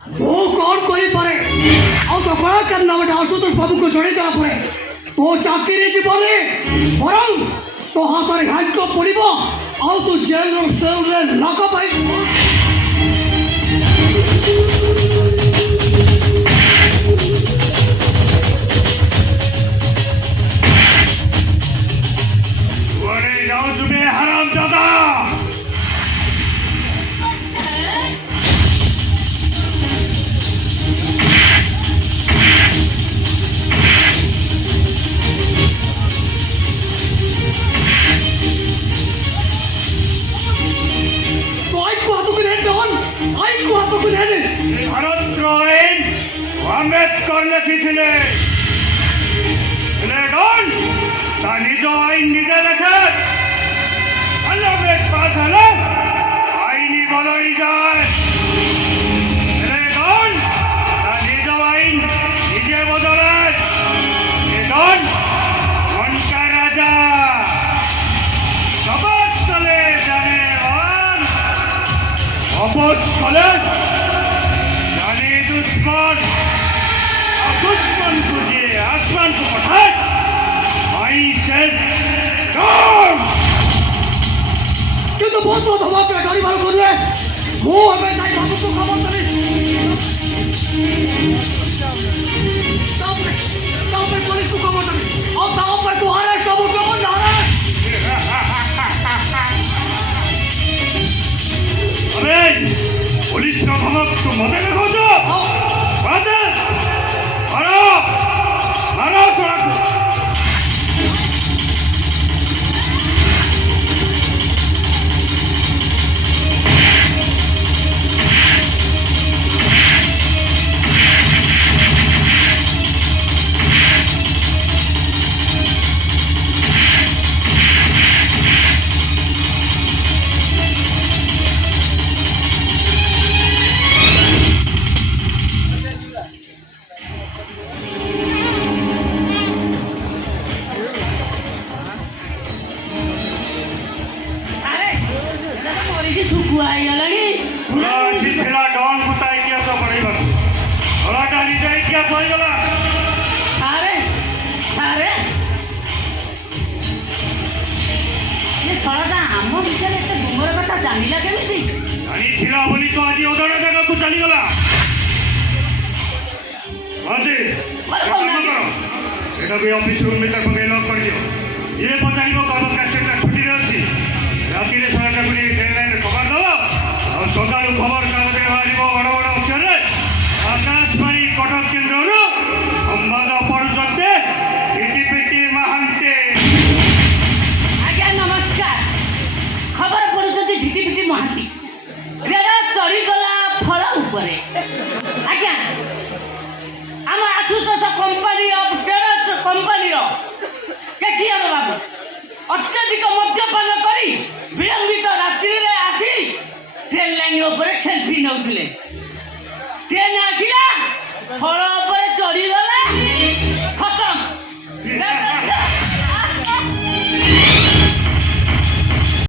तो कौन कोई परे और तो क्या करना बेटा आशुतोष बाबू को जोड़ी देला परे तो चाकरी जीवने बरं तो हाथर घाट को पड़िबो और तू जेल और सेल रे लक पाई अरे जाओ तुम्हें हरामजादा আম্বেদকর লিখেছিলেন তা নিজ আইন নিজে লেখে পার্লামেন্ট পাস হলে আইনি বদল যায় তা নিজ আইন নিজে বদলে মনকা রাজা সবার তলে জানে অপর তলে जाने दुश्मन और दुश्मन तुझे आसमान को पठाए आई सेड কিন্তু বহুত বহুত হওয়া তো গাড়ি ভালো করবে ও আমি চাই বাবু তো খবর দেবে তাও পুলিশ को খবর দেবে और ताऊ पे तुम्हारे सब खबर जाना अरे पुलिस का खबर तो मजे में खोजो बादल मारो मारो सड़क ऑफिस रूम में तक लॉक कर दियो ये पचार कौन कैसेट छुट्टी अच्छी राति सरकार खबर दब और सका खबर कागज बाहर बड़ बड़ अक्षर आकाशवाणी कटक केन्द्र संवाद पढ़ुंटे इटिपिटी महांते आज्ञा नमस्कार खबर पढ़ुंट झिटिपिटी महांती रेल चढ़ीगला फल उपरे आज्ञा आम आशुतोष कंपानी कंपानी कैशियर बाबू अत्यधिक मद्यपान कर विलंबित रात्रि आसी ट्रेन लाइन उपर सेल्फी नौले ट्रेन आसला फल चढ़ीगला